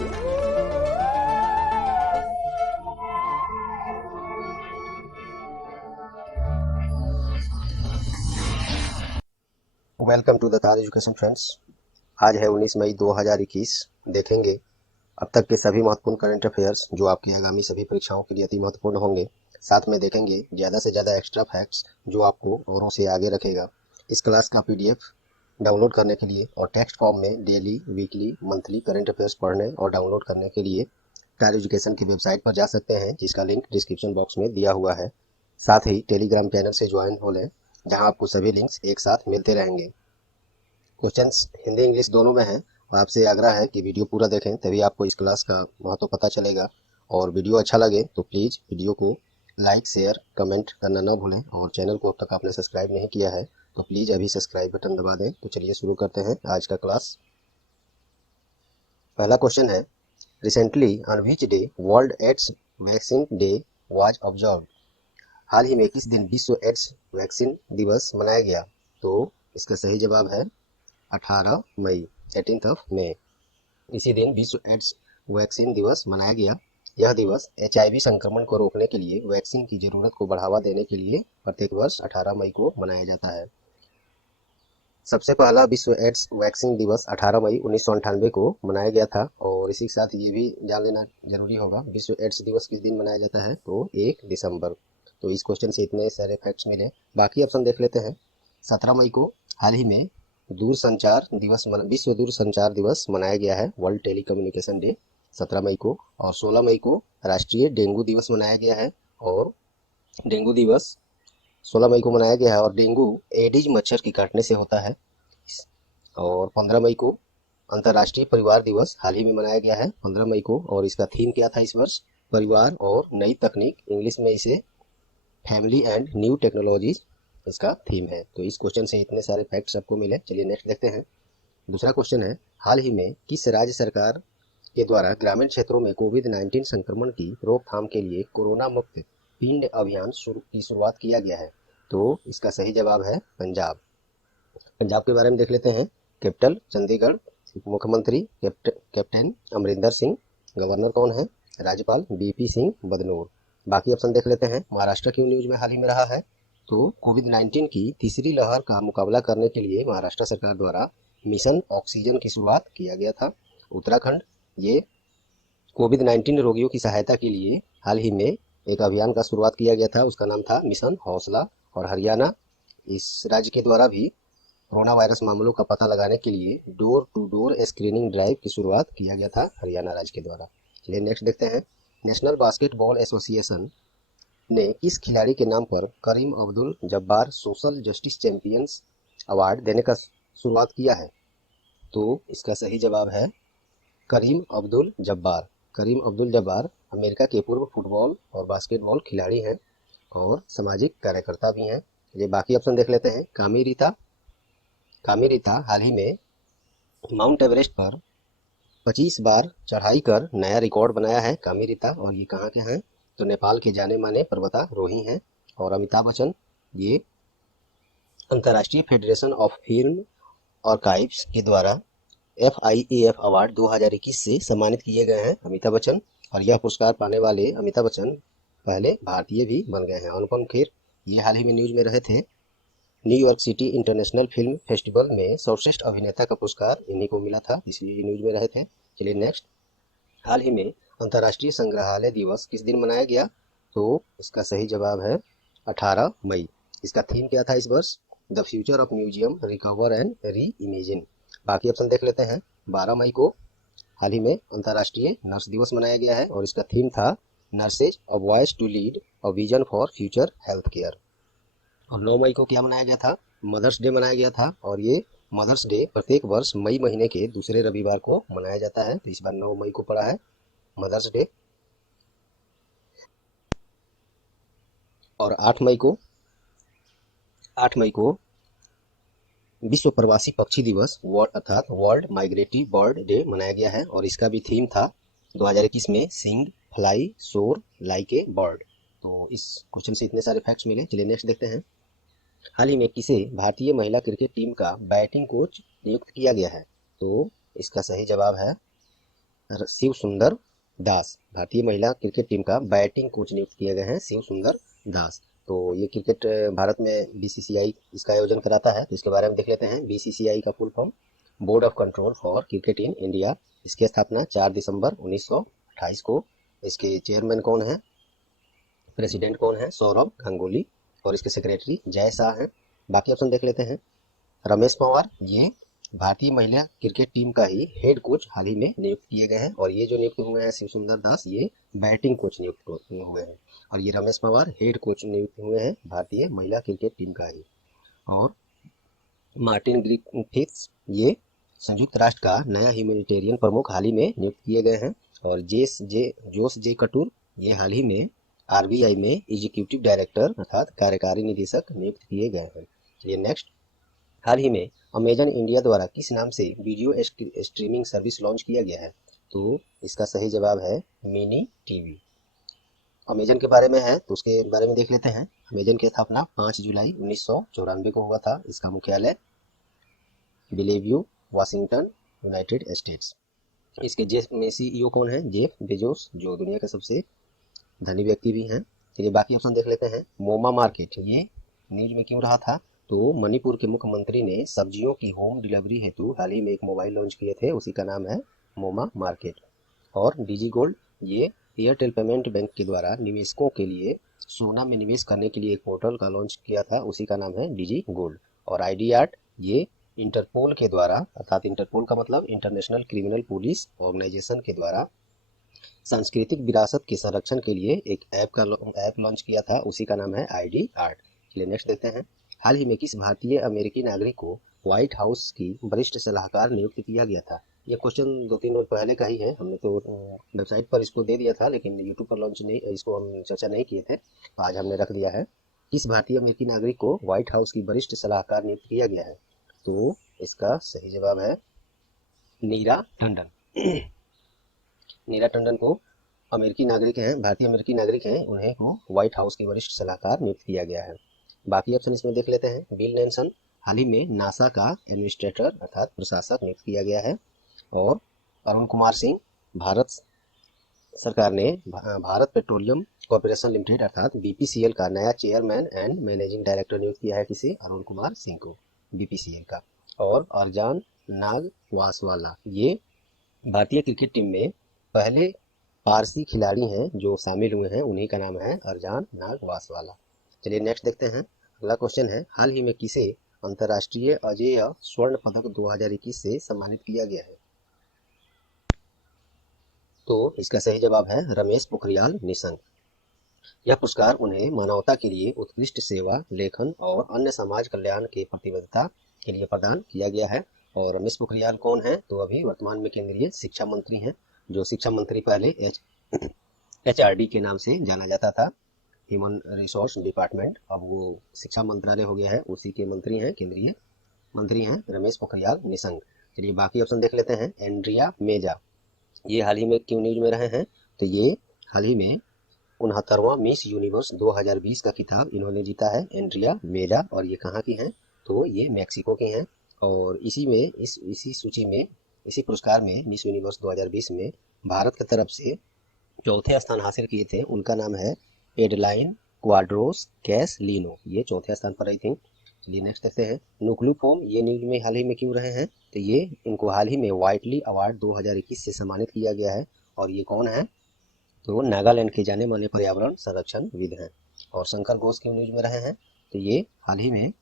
Welcome to the Taj education friends. आज है 19 मई 2021। देखेंगे अब तक के सभी महत्वपूर्ण करंट अफेयर्स जो आपकी आगामी सभी परीक्षाओं के लिए अति महत्वपूर्ण होंगे। साथ में देखेंगे ज़्यादा से ज़्यादा एक्स्ट्रा फैक्ट्स जो आपको औरों से आगे रखेगा। इस क्लास का पीडीएफ डाउनलोड करने के लिए और टेक्स्ट फॉर्म में daily, weekly, monthly current affairs पढ़ने और डाउनलोड करने के लिए ताज एजुकेशन की वेबसाइट पर जा सकते हैं, जिसका लिंक डिस्क्रिप्शन बॉक्स में दिया हुआ है। साथ ही टेलीग्राम चैनल से ज्वाइन हो लें, जहां आपको सभी लिंक्स एक साथ मिलते रहेंगे। क्वेश्चंस हिंदी इंग्लिश दोनों में हैं और आपसे आग्रह है कि वीडियो पूरा देखें, तभी आपको इस क्लास का महत्व पता चलेगा। और वीडियो अच्छा लगे तो प्लीज़ वीडियो को लाइक, शेयर, कमेंट करना ना भूलें। और चैनल को अब तक आपने सब्सक्राइब नहीं किया है तो प्लीज़ अभी सब्सक्राइब बटन दबा दें। तो चलिए शुरू करते हैं आज का क्लास। पहला क्वेश्चन है, recently on which day world AIDS vaccine day was observed. हाल ही में किस दिन विश्व एड्स वैक्सीन दिवस मनाया गया? तो इसका सही जवाब है 18 मई, 18th ऑफ मई। इसी दिन विश्व एड्स वैक्सीन दिवस मनाया गया। यह दिवस एचआईवी संक्रमण को रोकने के लिए वैक्सीन की जरूरत को बढ़ावा देने के लिए प्रत्येक वर्ष 18 मई को मनाया जाता है। सबसे पहला विश्व एड्स वैक्सीन दिवस 18 मई 1998 को मनाया गया था। और इसी के साथ ये भी जान लेना जरूरी होगा, विश्व एड्स दिवस किस दिन मनाया जाता है? तो 1 दिसंबर। तो इस क्वेश्चन से इतने सारे फैक्ट्स मिले। बाकी ऑप्शन देख लेते हैं। 17 मई को हाल ही में विश्व दूरसंचार दिवस मनाया गया है, वर्ल्ड टेलीकम्युनिकेशन डे, 17 मई को। और 16 मई को राष्ट्रीय डेंगू दिवस मनाया गया है। और डेंगू दिवस 16 मई को मनाया गया है और डेंगू एडिज मच्छर के काटने से होता है। और 15 मई को अंतर्राष्ट्रीय परिवार दिवस हाल ही में मनाया गया है, 15 मई को। और इसका थीम क्या था इस वर्ष? परिवार और नई तकनीक, इंग्लिश में इसे फैमिली एंड न्यू टेक्नोलॉजीज इसका थीम है। तो इस क्वेश्चन से इतने सारे फैक्ट्स आपको मिले। चलिए नेक्स्ट देखते हैं। दूसरा क्वेश्चन है, हाल ही में किस राज्य सरकार के द्वारा ग्रामीण क्षेत्रों में कोविड-19 संक्रमण की रोकथाम के लिए कोरोना मुक्त पिंड अभियान की शुरुआत किया गया है? तो इसका सही जवाब है पंजाब। पंजाब के बारे में देख लेते हैं। कैपिटल चंडीगढ़, मुख्यमंत्री कैप्टन अमरिंदर सिंह, गवर्नर कौन है? राज्यपाल बीपी सिंह बदनौर। बाकी ऑप्शन देख लेते हैं। महाराष्ट्र क्यों न्यूज में हाल ही में रहा है? तो कोविड-19 की तीसरी लहर का मुकाबला करने के लिए महाराष्ट्र सरकार द्वारा मिशन ऑक्सीजन की शुरुआत किया गया था। उत्तराखंड, ये कोविड-19 रोगियों की सहायता के लिए हाल ही में एक अभियान का शुरुआत किया गया था, उसका नाम था मिशन हौसला। और हरियाणा, इस राज्य के द्वारा भी कोरोना वायरस मामलों का पता लगाने के लिए door to door screening drive की शुरुआत किया गया था हरियाणा राज्य के द्वारा। चलिए नेक्स्ट देखते हैं। नेशनल बास्केटबॉल एसोसिएशन ने किस खिलाड़ी के नाम पर Kareem Abdul Jabbar social justice champions award देने का शुरुआत किया है? तो इसका सही जवाब है करीम अब्दुल जब्बार। करीम अब्दुल जब्बार अमेरिका के पूर्व फुटबॉल और बास्केटबॉल खिलाड़ी हैं और सामाजिक कार्यकर्ता भी हैं। ये बाकी ऑप्शन देख लेते हैं। कामी रीता हाल ही में माउंट एवरेस्ट पर 25 बार चढ़ाई कर नया रिकॉर्ड बनाया है कामी रीता। और ये कहाँ के हैं? तो नेपाल के जाने माने पर्वतारोही हैं। और अमिताभ बच्चन, ये अंतर्राष्ट्रीय फेडरेशन ऑफ फिल्म आर्काइव्स के द्वारा FIAF अवार्ड 2021 से सम्मानित किए गए हैं अमिताभ बच्चन। और यह पुरस्कार पाने वाले अमिताभ बच्चन पहले भारतीय भी बन गए हैं। अनुपम खेर, ये हाल ही में न्यूज में रहे थे। New York city international film festival में सर्वश्रेष्ठ अभिनेता का पुरस्कार इन्हीं को मिला था, इसलिए ये न्यूज में रहे थे। चलिए नेक्स्ट। हाल ही में अंतर्राष्ट्रीय संग्रहालय दिवस किस दिन मनाया गया? तो इसका सही जवाब है 18 मई। इसका थीम क्या था इस वर्ष? The future of museum recover and re imagine. बाकी ऑप्शन देख लेते हैं। 12 मई को हाल ही में अंतर्राष्ट्रीय नर्स दिवस मनाया गया है और इसका थीम था nurses a voice to lead a vision for future health care. और 9 मई को क्या मनाया गया था? मदर्स डे मनाया गया था। और ये मदर्स डे प्रत्येक वर्ष मई महीने के दूसरे रविवार को मनाया जाता है, तो इस बार 9 मई को पड़ा है मदर्स डे। और 8 मई को विश्व प्रवासी पक्षी दिवस अर्थात वर्ल्ड माइग्रेटरी बर्ड डे मनाया गया है। और इसका भी थीम था 2021 में सिंग, फ्लाई, सोर लाइक ए बर्ड। तो इस क्वेश्चन से इतने सारे फैक्ट्स मिले। चलिए नेक्स्ट देखते हैं। हाल ही में किसे भारतीय महिला क्रिकेट टीम का बैटिंग कोच नियुक्त किया गया है? तो इसका सही जवाब है शिव सुंदर दास। भारतीय महिला क्रिकेट टीम का बैटिंग कोच नियुक्त किए गए हैं शिव सुंदर दास। तो ये क्रिकेट भारत में बीसीसीआई इसका आयोजन कराता है, तो इसके बारे में देख लेते हैं। बीसीसीआई का full form board of control for cricket in India. इसकी स्थापना 4 दिसंबर 1928 को। इसके चेयरमैन कौन है, प्रेसिडेंट कौन है, सौरभ गांगुली। और इसके सेक्रेटरी जय शाह हैं। बाकी ऑप्शन देख लेते हैं। रमेश पंवार, ये भारतीय महिला क्रिकेट टीम का ही हेड कोच हाल ही में नियुक्त किए गए हैं। और ये जो नियुक्त हुए हैं शिव सुंदर दास, ये बैटिंग कोच नियुक्त हुए हैं। और ये रमेश पंवार हेड कोच नियुक्त हुए हैं भारतीय महिला क्रिकेट टीम का ही। और मार्टिन ग्रिफिथ्स, ये संयुक्त राष्ट्र का नया ह्यूमैनिटेरियन प्रमुख हाल ही में नियुक्त किए गए हैं। और जोस जे कटूर, ये हाल ही में आरबीआई में एग्जीक्यूटिव डायरेक्टर अर्थात कार्यकारी निदेशक नियुक्त किए गए हैं। चलिए नेक्स्ट। हाल ही में अमेजन इंडिया द्वारा किस नाम से वीडियो स्ट्रीमिंग सर्विस लॉन्च किया गया है? तो इसका सही जवाब है मिनी टीवी। अमेजन के बारे में है तो उसके बारे में देख लेते हैं। अमेजन की स्थापना 5 जुलाई 1994 को हुआ था। इसका मुख्यालय बेलेव्यू, वाशिंगटन, यूनाइटेड स्टेट्स। इसके जेफ में सीईओ कौन है? जेफ बेजोस, जो दुनिया के सबसे धनी व्यक्ति भी हैं। चलिए बाकी ऑप्शन देख लेते हैं। मोमा मार्केट, ये न्यूज में क्यों रहा था? तो मणिपुर के मुख्यमंत्री ने सब्जियों की होम डिलीवरी हेतु हाल ही में एक मोबाइल लॉन्च किए थे, उसी का नाम है मोमा मार्केट। और डीजी गोल्ड, ये एयरटेल पेमेंट बैंक के द्वारा निवेशकों के लिए सोना में निवेश करने के लिए एक पोर्टल का लॉन्च किया था, उसी का नाम है डीजी गोल्ड। और आईडी आर्ट, ये इंटरपोल के द्वारा, अर्थात इंटरपोल का मतलब इंटरनेशनल क्रिमिनल पुलिस ऑर्गेनाइजेशन के द्वारा सांस्कृतिक विरासत के संरक्षण के लिए एक ऐप लॉन्च किया था, उसी का नाम है आईडी आर्ट। चलिए नेक्स्ट देखते हैं। हाल ही में किस भारतीय अमेरिकी नागरिक को व्हाइट हाउस की वरिष्ठ सलाहकार नियुक्त किया गया था? ये क्वेश्चन 2-3 रोज पहले का ही है, हमने तो वेबसाइट पर इसको दे दिया था, लेकिन यूट्यूब पर लॉन्च नहीं, इसको हम चर्चा नहीं किए थे, आज हमने रख दिया है। किस भारतीय अमेरिकी नागरिक को व्हाइट हाउस की वरिष्ठ सलाहकार नियुक्त किया गया है? तो इसका सही जवाब है नीरा टंडन। नीरा टंडन को अमेरिकी नागरिक हैं, भारतीय अमेरिकी नागरिक हैं, उन्हें को व्हाइट हाउस के वरिष्ठ सलाहकार नियुक्त किया गया है। बाकी ऑप्शन इसमें देख लेते हैं। बिल नेल्सन, हाल ही में नासा का एडमिनिस्ट्रेटर अर्थात प्रशासक नियुक्त किया गया है। और अरुण कुमार सिंह, भारत सरकार ने भारत पेट्रोलियम कॉर्पोरेशन लिमिटेड अर्थात बीपीसीएल का नया चेयरमैन एंड मैनेजिंग डायरेक्टर नियुक्त किया है। किसे? अरुण कुमार सिंह को, बीपीसीएल का। और अरजान नागवासवाला, ये भारतीय क्रिकेट टीम में पहले पारसी खिलाड़ी हैं जो शामिल हुए हैं, उन्हीं का नाम है अरजान नागवासवाला। चलिए नेक्स्ट देखते हैं। अगला क्वेश्चन है, हाल ही में किसे अंतर्राष्ट्रीय अजेय स्वर्ण पदक 2021 से सम्मानित किया गया है? तो इसका सही जवाब है रमेश पोखरियाल निशंक। यह पुरस्कार उन्हें मानवता के लिए उत्कृष्ट सेवा, लेखन और अन्य समाज कल्याण के प्रतिबद्धता के लिए प्रदान किया गया है। और रमेश पोखरियाल कौन है? तो अभी वर्तमान में केंद्रीय शिक्षा मंत्री हैं। जो शिक्षा मंत्री पहले एचआरडी के नाम से जाना जाता था, ह्यूमन रिसोर्स डिपार्टमेंट, अब वो शिक्षा मंत्रालय हो गया है, उसी के मंत्री हैं, केंद्रीय मंत्री हैं रमेश पोखरियाल निशंक। चलिए बाकी ऑप्शन देख लेते हैं। एंड्रिया मेजा, ये हाल ही में क्यों न्यूज में रहे हैं? तो ये हाल ही में 69वां मिस यूनिवर्स 2020 का खिताब इन्होंने जीता है, एंड्रिया मेजा। और ये कहाँ की हैं? तो ये मैक्सिको की हैं। और इसी में इसी सूची में, इसी पुरस्कार में मिस यूनिवर्स 2020 में भारत की तरफ से चौथे स्थान हासिल किए थे, उनका नाम है एडलाइन क्वाड्रोस कैस लीनो, ये चौथे स्थान पर रही थी। चलिए नेक्स्ट देखते हैं। नुक्लू फोम, ये न्यूज में हाल ही में क्यों रहे हैं? तो ये इनको हाल ही में वाइटली अवार्ड 2021 से सम्मानित किया गया है। और ये कौन है? तो नागालैंड के जाने माने पर्यावरण संरक्षणविद हैं। और शंकर घोष क्यों न्यूज में रहे हैं? तो ये हाल ही में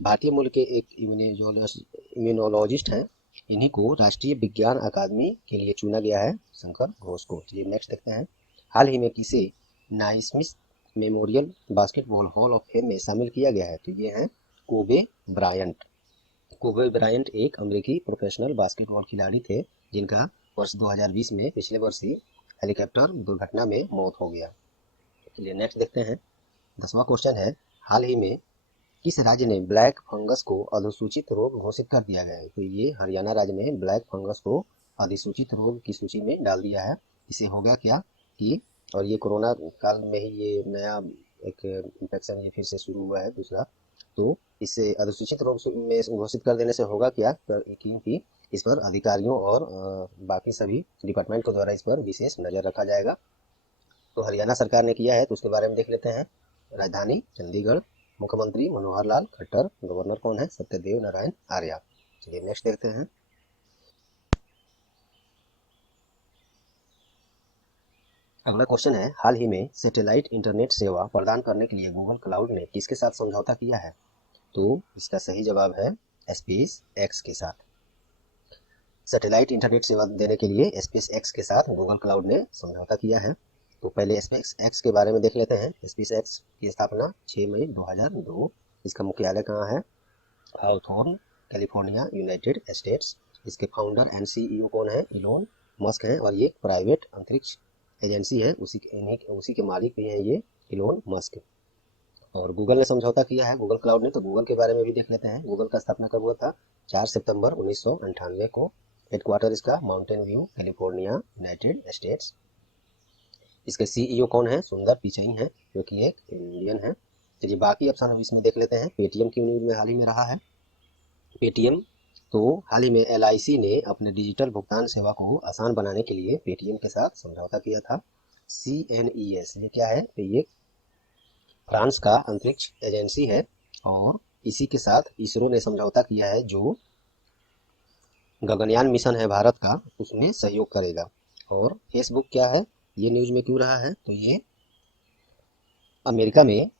भारतीय मूल के एक इम्यूनोलॉजिस्ट हैं, इन्हीं को राष्ट्रीय विज्ञान अकादमी के लिए चुना गया है, शंकर घोष को। चलिए नेक्स्ट देखते हैं। हाल ही में किसे Naismith memorial basketball hall of fame में शामिल किया गया है? तो ये हैं कोबे ब्रायंट। कोबे ब्रायंट एक अमेरिकी प्रोफेशनल बास्केटबॉल खिलाड़ी थे, जिनका वर्ष 2020 में, पिछले वर्ष ही, हेलीकॉप्टर दुर्घटना में मौत हो गया। चलिए नेक्स्ट देखते हैं। 10वां क्वेश्चन है, हाल ही में किस राज्य ने ब्लैक फंगस को अधिसूचित रोग घोषित कर दिया गया है? तो ये हरियाणा राज्य ने ब्लैक फंगस को अधिसूचित रोग की सूची में डाल दिया है। इसे होगा क्या कि, और ये कोरोना काल में ही ये नया एक इन्फेक्शन ये फिर से शुरू हुआ है दूसरा, तो इसे अधिसूचित रोग में घोषित कर देने से होगा क्या, क्योंकि इस पर अधिकारियों और बाकी सभी डिपार्टमेंट के द्वारा इस पर विशेष नज़र रखा जाएगा। तो हरियाणा सरकार ने किया है तो उसके बारे में देख लेते हैं। राजधानी चंडीगढ़, मुख्यमंत्री मनोहर लाल खट्टर, गवर्नर कौन है? सत्यदेव नारायण आर्य। चलिए नेक्स्ट देखते हैं। अगला क्वेश्चन है, हाल ही में सैटेलाइट इंटरनेट सेवा प्रदान करने के लिए गूगल क्लाउड ने किसके साथ समझौता किया है? तो इसका सही जवाब है स्पेस एक्स के साथ। सैटेलाइट इंटरनेट सेवा देने के लिए स्पेस एक्स के साथ गूगल क्लाउड ने समझौता किया है। तो पहले स्पेस एक्स के बारे में देख लेते हैं। स्पेस एक्स की स्थापना 6 मई 2002। इसका मुख्यालय कहाँ है? हाउथॉर्न, कैलिफोर्निया, यूनाइटेड स्टेट्स। इसके फाउंडर एंड सीईओ कौन है? इलोन मस्क हैं और ये प्राइवेट अंतरिक्ष एजेंसी है, उसी के मालिक भी हैं ये इलोन मस्क। और गूगल ने समझौता किया है गूगल क्लाउड ने, तो गूगल के बारे में भी देख लेते हैं। गूगल का स्थापना कब हुआ था? 4 सितंबर 1998 को। हेडक्वार्टर इसका mountain view, California, United states. इसके सीईओ कौन है? सुंदर पिचई हैं, जो कि एक इंडियन है। चलिए बाकी ऑप्शन हम इसमें देख लेते हैं। पेटीएम की न्यूज में हाल ही में रहा है पेटीएम। तो हाल ही में एलआईसी ने अपने डिजिटल भुगतान सेवा को आसान बनाने के लिए पेटीएम के साथ समझौता किया था। CNES ये क्या है? तो ये फ्रांस का अंतरिक्ष एजेंसी है और इसी के साथ इसरो ने समझौता किया है, जो गगनयान मिशन है भारत का, उसमें सहयोग करेगा। और फेसबुक क्या है? ये न्यूज में क्यों रहा है? तो ये अमेरिका में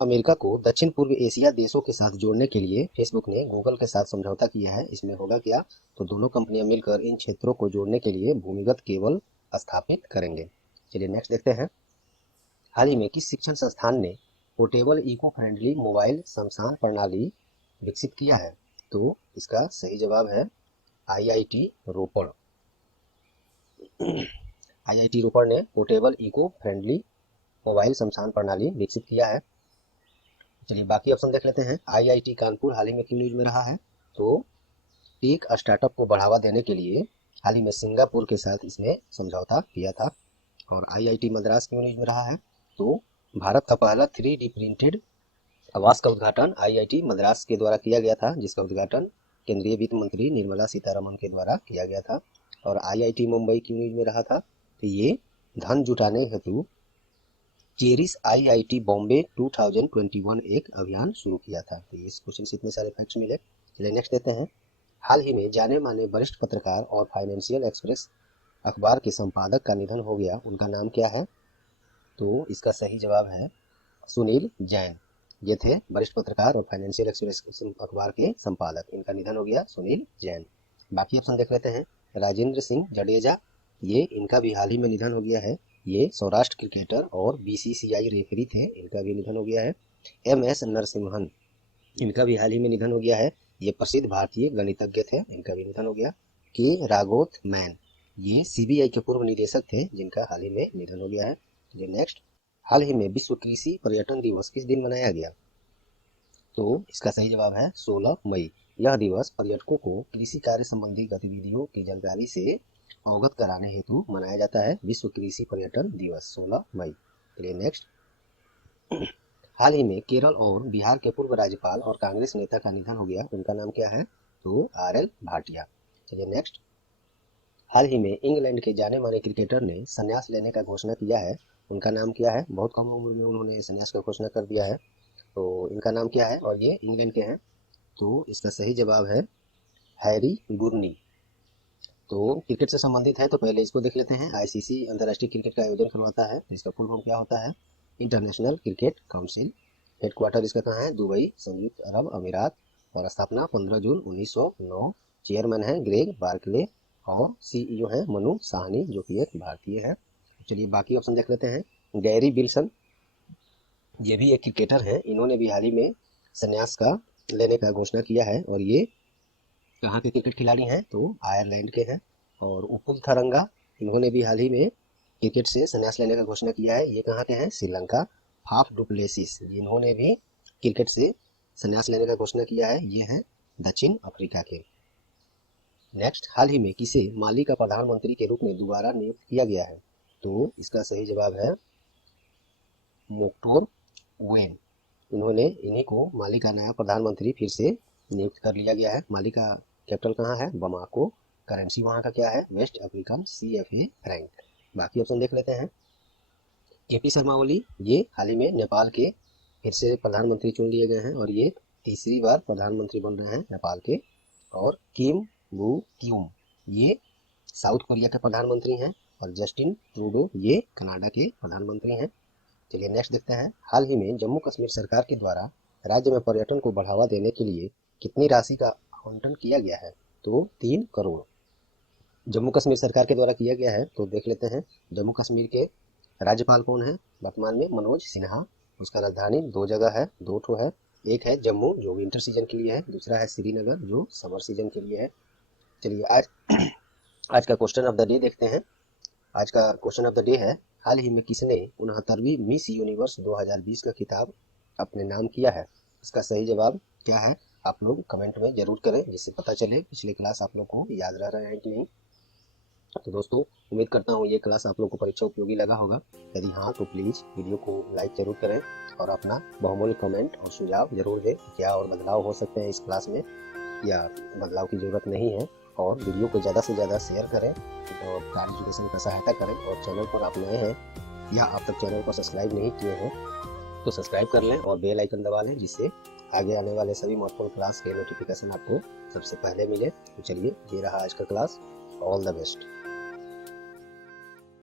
अमेरिका को दक्षिण पूर्व एशिया देशों के साथ जोड़ने के लिए फेसबुक ने गूगल के साथ समझौता किया है। इसमें होगा क्या? तो दोनों कंपनियां मिलकर इन क्षेत्रों को जोड़ने के लिए भूमिगत केबल स्थापित करेंगे। चलिए नेक्स्ट देखते हैं। हाल ही में किस शिक्षण संस्थान ने पोर्टेबल इको फ्रेंडली मोबाइल शमशान प्रणाली विकसित किया है? तो इसका सही जवाब है आईआईटी रोपड़। आईआईटी रोपड़ ने पोर्टेबल इको फ्रेंडली मोबाइल शमशान प्रणाली विकसित किया है। चलिए बाकी ऑप्शन देख लेते हैं। आईआईटी कानपुर हाल ही में किन न्यूज में रहा है? तो टेक स्टार्टअप को बढ़ावा देने के लिए हाल ही में सिंगापुर के साथ इसने समझौता किया था। और आईआईटी मद्रास क्यों न्यूज में रहा है? तो भारत का पहला 3D प्रिंटेड आवास का उद्घाटन आईआईटी मद्रास के द्वारा किया गया था, जिसका उद्घाटन केंद्रीय वित्त मंत्री निर्मला सीतारमण के द्वारा किया गया था। और आईआईटी मुंबई क्यों न्यूज में रहा था? तो ये धन जुटाने हेतु चेरिस आईआईटी बॉम्बे 2021 एक अभियान शुरू किया था। तो इस क्वेश्चन से इतने सारे फैक्ट्स मिले। चलिए नेक्स्ट देते हैं। हाल ही में जाने माने वरिष्ठ पत्रकार और फाइनेंशियल एक्सप्रेस अखबार के संपादक का निधन हो गया, उनका नाम क्या है? तो इसका सही जवाब है सुनील जैन। ये थे वरिष्ठ पत्रकार और फाइनेंशियल एक्सप्रेस अखबार के संपादक, इनका निधन हो गया सुनील जैन। बाकी ऑप्शन देख लेते हैं। राजेंद्र सिंह जडेजा, ये इनका भी हाल ही में निधन हो गया है। ये सौराष्ट्र क्रिकेटर और बीसीसीआई रेफरी थे, इनका भी निधन हो गया है। MS नरसिम्हन, इनका भी हाल ही में निधन हो गया है। ये प्रसिद्ध भारतीय गणितज्ञ थे, इनका भी निधन हो गया। के राघोत मैन, ये सीबीआई के पूर्व निदेशक थे, जिनका हाल ही में निधन हो गया है। नेक्स्ट, हाल ही में विश्व कृषि पर्यटन दिवस किस दिन मनाया गया? तो इसका सही जवाब है 16 मई। यह दिवस पर्यटकों को कृषि कार्य संबंधी गतिविधियों की जानकारी से अवगत कराने हेतु मनाया जाता है। विश्व कृषि पर्यटन दिवस 16 मई। चलिए नेक्स्ट, हाल ही में केरल और बिहार के पूर्व राज्यपाल और कांग्रेस नेता का निधन हो गया, उनका नाम क्या है? तो RL भाटिया। चलिए नेक्स्ट, हाल ही में इंग्लैंड के जाने माने क्रिकेटर ने संन्यास लेने का घोषणा किया है, उनका नाम क्या है? बहुत कम उम्र में उन्होंने संन्यास का घोषणा कर दिया है, तो इनका नाम क्या है? और ये इंग्लैंड के हैं। तो इसका सही जवाब है हैरी गुरनी। तो क्रिकेट से संबंधित है तो पहले इसको देख लेते हैं। आईसीसी अंतर्राष्ट्रीय क्रिकेट का आयोजन करवाता है, तो इसका फुल फॉर्म क्या होता है? International cricket council. हेडक्वार्टर इसका कहाँ है? दुबई, संयुक्त अरब अमीरात। और स्थापना 15 जून 1909। चेयरमैन है ग्रेग बार्कले और सीईओ है मनु साहनी, जो कि एक भारतीय है। चलिए बाकी ऑप्शन देख लेते हैं। गैरी विल्सन, ये भी एक क्रिकेटर हैं, इन्होंने भी हाल ही में संन्यास का लेने का घोषणा किया है। और ये कहाँ के क्रिकेट खिलाड़ी हैं? तो आयरलैंड के हैं। और उपुल थरंगा, इन्होंने भी हाल ही में क्रिकेट से संन्यास लेने का घोषणा किया है, ये कहाँ के हैं? श्रीलंका। फाफ डुप्लेसिस, इन्होंने भी क्रिकेट से संन्यास लेने का घोषणा किया है, ये हैं दक्षिण अफ्रीका के। नेक्स्ट, हाल ही में किसे माली का प्रधानमंत्री के रूप में दोबारा नियुक्त किया गया है? तो इसका सही जवाब है मोक्टोर वेन। इन्हीं को माली का नया प्रधानमंत्री फिर से नियुक्त कर लिया गया है। माली का कैपिटल कहाँ है? बमाको। करेंसी वहाँ का क्या है? West African CFA franc. बाकी ऑप्शन देख लेते हैं। KP शर्मा ओली, ये हाल ही में नेपाल के फिर से प्रधानमंत्री चुन लिए गए हैं और ये तीसरी बार प्रधानमंत्री बन रहे हैं नेपाल के। और किम वू क्यूम, ये साउथ कोरिया के प्रधानमंत्री हैं। और जस्टिन ट्रूडो, ये कनाडा के प्रधानमंत्री हैं। चलिए नेक्स्ट देखते हैं। हाल ही में जम्मू कश्मीर सरकार के द्वारा राज्य में पर्यटन को बढ़ावा देने के लिए कितनी राशि का आवंटन किया गया है? तो 3 करोड़ जम्मू कश्मीर सरकार के द्वारा किया गया है। तो देख लेते हैं। जम्मू कश्मीर के राज्यपाल कौन है वर्तमान में? मनोज सिन्हा। उसका राजधानी 2 जगह है, 2 ठो है। एक है जम्मू जो विंटर सीजन के लिए है, दूसरा है श्रीनगर जो समर सीजन के लिए है। चलिए आज आज का क्वेश्चन ऑफ द डे देखते हैं। आज का क्वेश्चन ऑफ द डे है, हाल ही में किसने 69वीं मिस यूनिवर्स 2020 का खिताब अपने नाम किया है? इसका सही जवाब क्या है आप लोग कमेंट में जरूर करें, जिससे पता चले पिछले क्लास आप लोग को याद रह रहे हैं कि नहीं। तो दोस्तों उम्मीद करता हूँ ये क्लास आप लोग को परीक्षा उपयोगी लगा होगा। यदि हाँ तो प्लीज़ वीडियो को लाइक जरूर करें और अपना बहुमूल्य कमेंट और सुझाव जरूर दें कि क्या और बदलाव हो सकते हैं इस क्लास में या बदलाव की ज़रूरत नहीं है। और वीडियो को ज़्यादा से ज़्यादा शेयर करें और कार एजुकेशन का सहायता करें। और चैनल पर आप नए हैं या आप तक चैनल को सब्सक्राइब नहीं किए हैं तो सब्सक्राइब कर लें और बेल आइकन दबा लें, जिससे आगे आने वाले सभी महत्वपूर्ण क्लास के नोटिफिकेशन आपको सबसे पहले मिले। तो चलिए ये रहा आज का क्लास। All the best.